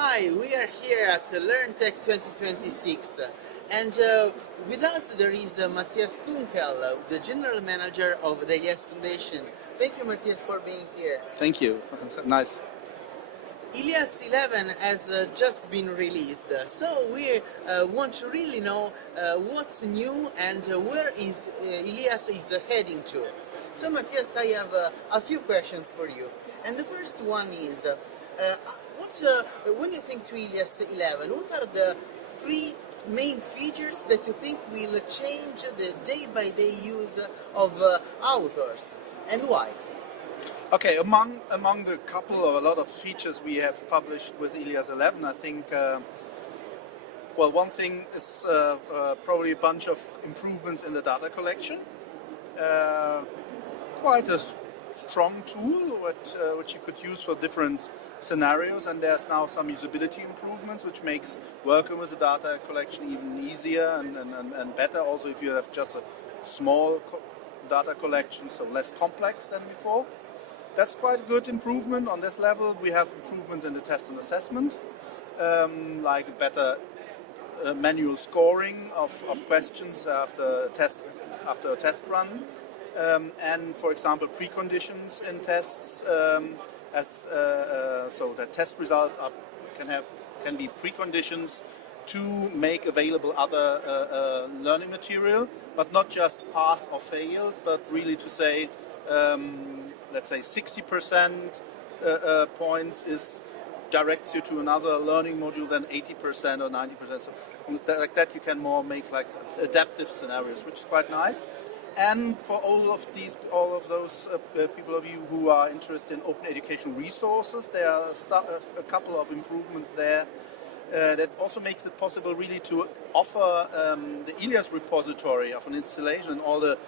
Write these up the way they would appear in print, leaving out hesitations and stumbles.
Hi, we are here at the LEARNTEC 2026 and with us there is Matthias Kunkel, the General Manager of the ILIAS Foundation. Thank you, Matthias, for being here. Thank you. Nice. ILIAS 11 has just been released, so we want to really know what's new and where is ILIAS is heading to. So Matthias, I have a few questions for you. And the first one is, when you think to ILIAS 11, what are the three main features that you think will change the day-by-day use of authors, and why? Okay, among the a lot of features we have published with ILIAS 11, I think, well, one thing is probably a bunch of improvements in the data collection. Quite a strong tool which you could use for different scenarios, and there's now some usability improvements which makes working with the data collection even easier and better. Also, if you have just a small data collection, so less complex than before. That's quite a good improvement on this level. We have improvements in the test and assessment, like better manual scoring of questions after a test run. And for example, preconditions in tests, so that test results can be preconditions to make available other learning material, but not just pass or fail, but really to say, let's say 60% points directs you to another learning module than 80% or 90%. So like that, you can more make like adaptive scenarios, which is quite nice. And for all of those people of you who are interested in open education resources, there are a couple of improvements there that also makes it possible really to offer the ILIAS repository of an installation and all the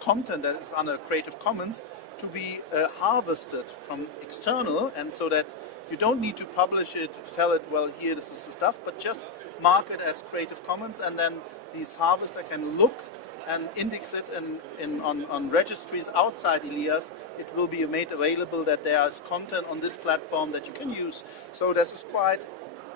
content that is under Creative Commons to be harvested from external, and so that you don't need to publish it, tell it, well, here, this is the stuff, but just mark it as Creative Commons, and then these harvesters can look and index it on registries outside ILIAS. It will be made available that there is content on this platform that you can use. So this is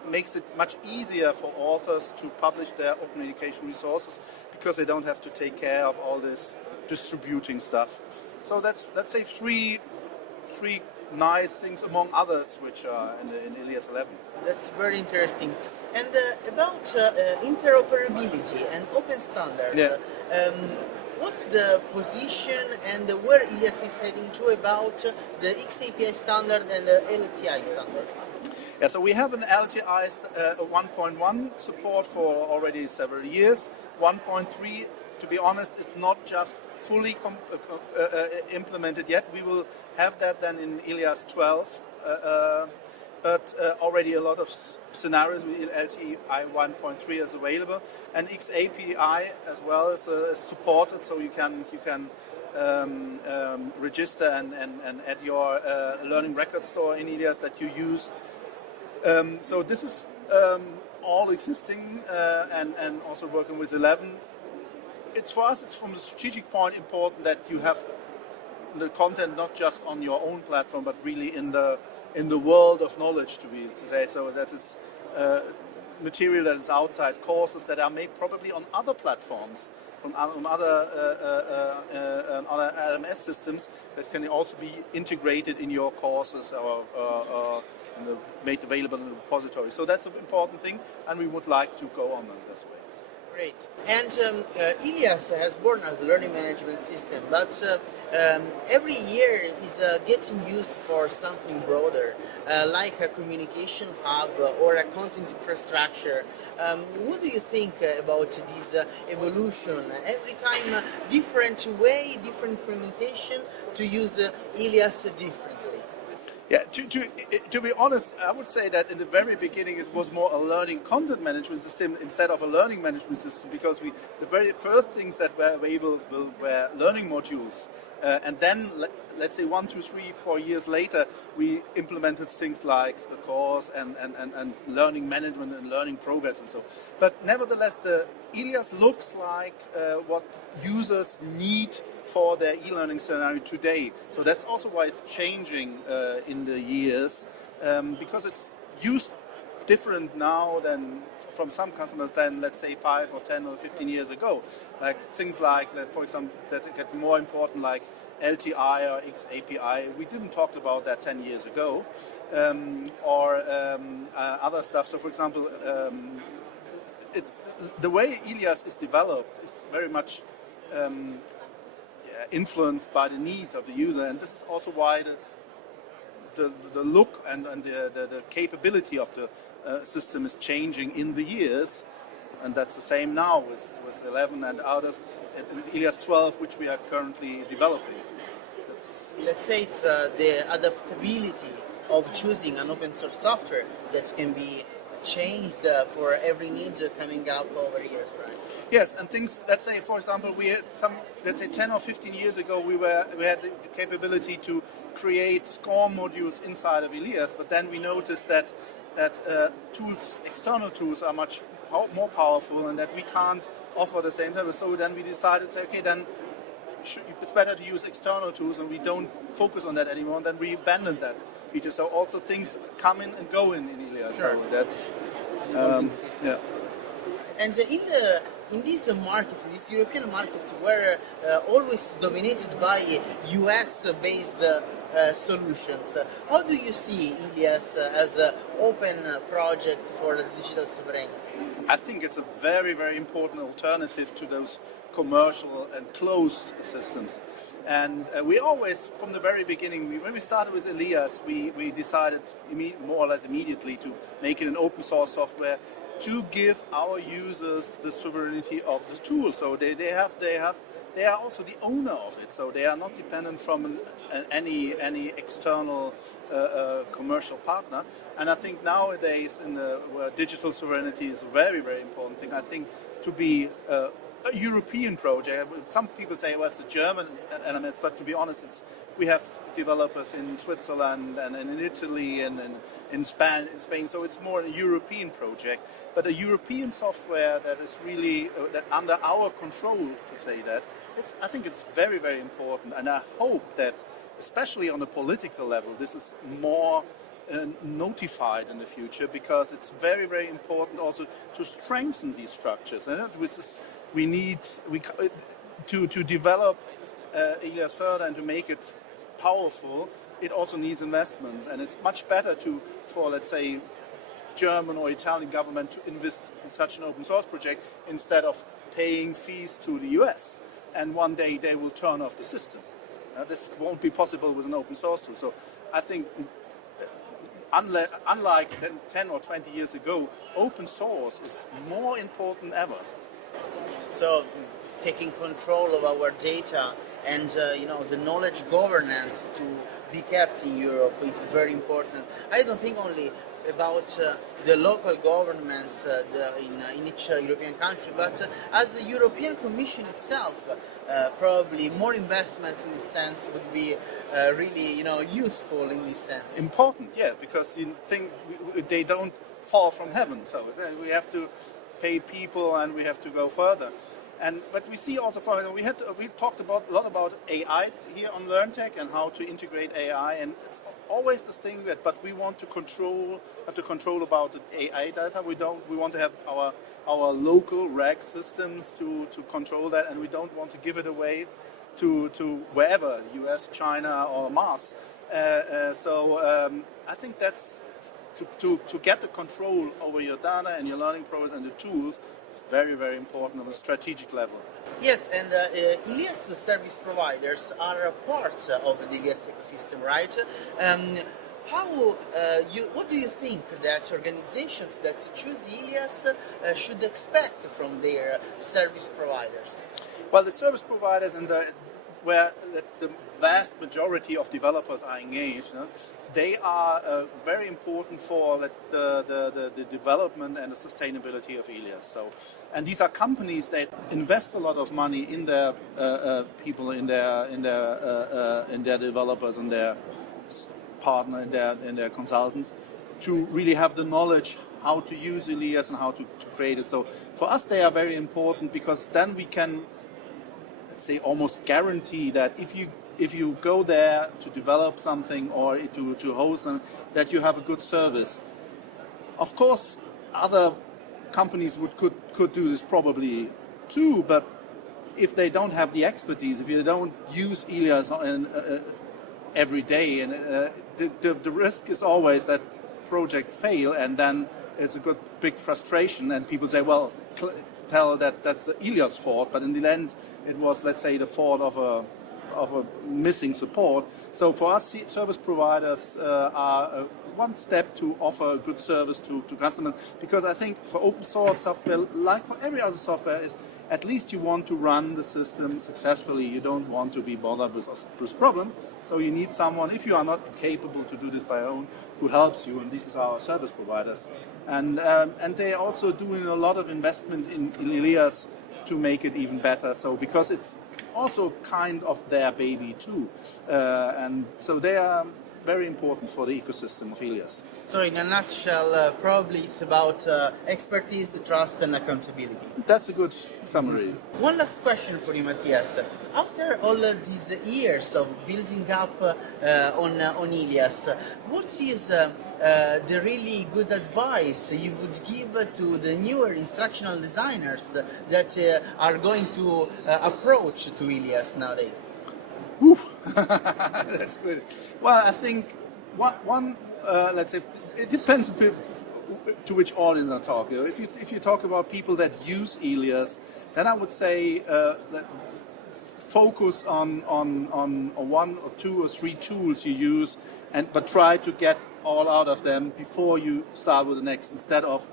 makes it much easier for authors to publish their open education resources, because they don't have to take care of all this distributing stuff. So that's, let's say, three nice things among others which are in ILIAS 11. That's very interesting. And about interoperability and open standards, yeah. What's the position and where ILIAS is heading to about the xAPI standard and the LTI standard? Yeah, so we have an LTI 1.1 support for already several years. 1.3, to be honest, is not just fully implemented yet. We will have that then in ILIAS 12, but already a lot of scenarios with LTI 1.3 is available, and xAPI as well is supported, so you can register and add your learning record store in ILIAS that you use. So this is all existing and also working with 11. For us, it's from the strategic point important that you have the content not just on your own platform, but really in the world of knowledge, to say. So that it's material that is outside, courses that are made probably on other platforms, on other LMS systems that can also be integrated in your courses or made available in the repository. So that's an important thing, and we would like to go on this way. Great. And ILIAS has born as a learning management system, but every year is getting used for something broader, like a communication hub or a content infrastructure. What do you think about this evolution? Every time different way, different implementation to use ILIAS differently. Yeah, to be honest, I would say that in the very beginning it was more a learning content management system instead of a learning management system, because the very first things that were available were learning modules. And then, let's say 1, 2, 3, 4 years later, we implemented things like the course and learning management and learning progress and so. But nevertheless, the ILIAS looks like what users need for their e-learning scenario today. So that's also why it's changing in the years. because it's used different now than from some customers than, let's say, 5 or 10 or 15 years ago. Like things like, for example, that get more important, like LTI or xAPI. We didn't talk about that 10 years ago, or other stuff. So, for example, it's the way ILIAS is developed is very much influenced by the needs of the user, and this is also why the look and the capability of the system is changing in the years, and that's the same now with 11 and out of ILIAS 12, which we are currently developing. Let's say it's the adaptability of choosing an open source software that can be changed for every need coming up over years, right? Yes, and things. Let's say, for example, we had let's say 10 or 15 years ago, we had the capability to create score modules inside of ILIAS, but then we noticed that external tools are much more powerful, and that we can't offer the same service. So then we decided to say, okay, then it's better to use external tools, and we don't focus on that anymore. And then we abandoned that feature. So also things come in and go in ILIAS. Sure. So that's yeah. And in this market, in this European market, were always dominated by US-based solutions. How do you see ILIAS as an open project for the digital sovereignty? I think it's a very, very important alternative to those commercial and closed systems. And we always, from the very beginning, when we started with ILIAS, we decided more or less immediately to make it an open source software to give our users the sovereignty of this tool. So they are also the owner of it. So they are not dependent from any external commercial partner. And I think nowadays, where digital sovereignty is a very, very important thing, I think to be a European project. Some people say, well, it's a German LMS, but to be honest, we have developers in Switzerland and in Italy and in Spain, so it's more a European project. But a European software that is really that under our control, to say that, I think it's very, very important. And I hope that, especially on a political level, this is more notified in the future, because it's very, very important also to strengthen these structures. And we need to develop ILIAS further and to make it powerful. It also needs investment, and it's much better for let's say German or Italian government to invest in such an open source project instead of paying fees to the US, and one day they will turn off the system. This won't be possible with an open source tool. So I think unlike 10 or 20 years ago, open source is more important ever. So taking control of our data and the knowledge governance to be kept in Europe is very important. I don't think only about the local governments in each European country, but as the European Commission itself, probably more investments in this sense would be really useful in this sense. Important, yeah, because you think they don't fall from heaven, so we have to pay people and we have to go further. But we see also, for example, we talked a lot about AI here on LEARNTEC and how to integrate AI, and it's always the thing but we want to have to control about the AI data. We want to have our local RAG systems to control that, and we don't want to give it away to wherever, US, China, or Mars. I think that's to get the control over your data and your learning process and the tools. Very, very important on a strategic level. Yes, and ILIAS service providers are a part of the ILIAS ecosystem, right? What do you think that organizations that choose ILIAS should expect from their service providers? Well, the service providers and where the vast majority of developers are engaged, they are very important for the development and the sustainability of ILIAS. And these are companies that invest a lot of money in their people, in their developers, and their partner, in their consultants, to really have the knowledge how to use ILIAS and how to create it. So for us, they are very important, because then we can, let's say, almost guarantee that if you if you go there to develop something or to host them, that you have a good service. Of course, other companies could do this probably too, but if they don't have the expertise, if you don't use ILIAS every day, and the risk is always that project fail, and then it's a big frustration, and people say, well, tell that's the ILIAS fault, but in the end, it was, let's say, the fault of a missing support. So for us, service providers are one step to offer a good service to customers, because I think for open source software, like for every other software, is at least you want to run the system successfully. You don't want to be bothered with problems. So you need someone, if you are not capable to do this by your own, who helps you, and these are our service providers. And they're also doing a lot of investment in ILIAS to make it even better. So because it's also kind of their baby too. And so they are very important for the ecosystem of ILIAS. So in a nutshell, probably it's about expertise, trust and accountability. That's a good summary. One last question for you, Matthias. After all these years of building up on ILIAS, what is the really good advice you would give to the newer instructional designers that are going to approach to ILIAS nowadays? That's good. Well, I think one let's say, it depends a bit to which audience I talk. If you talk about people that use ILIAS, then I would say that focus on one or two or three tools you use, but try to get all out of them before you start with the next, instead of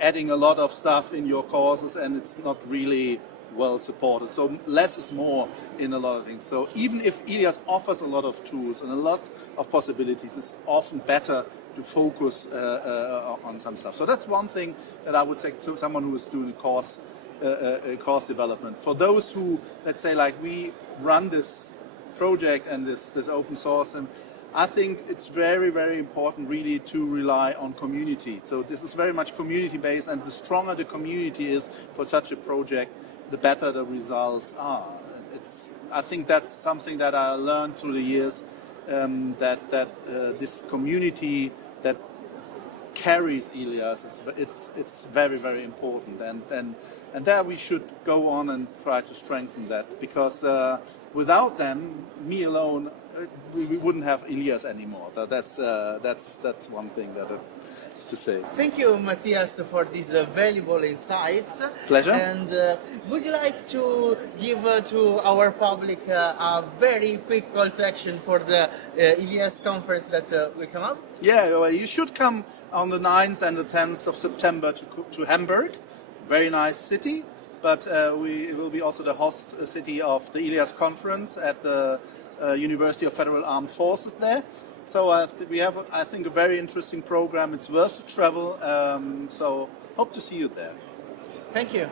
adding a lot of stuff in your courses and it's not really well supported. So less is more in a lot of things. So even if ILIAS offers a lot of tools and a lot of possibilities, it's often better to focus on some stuff. So that's one thing that I would say to someone who is doing course development. For those who, let's say, like we run this project and this open source, and I think it's very, very important really to rely on community. So this is very much community based, and the stronger the community is for such a project, the better the results are. I think that's something that I learned through the years, that this community that carries ILIAS, it's very, very important, and there we should go on and try to strengthen that, because without them, me alone, we wouldn't have ILIAS anymore. That's one thing that to say. Thank you, Matthias, for these valuable insights. Pleasure. And would you like to give to our public a very quick call to action for the ILIAS conference that will come up? Yeah, well, you should come on the 9th and the 10th of September to Hamburg. Very nice city, but it will be also the host city of the ILIAS conference at the University of Federal Armed Forces there. So we have, I think, a very interesting program. It's worth to travel, so hope to see you there. Thank you.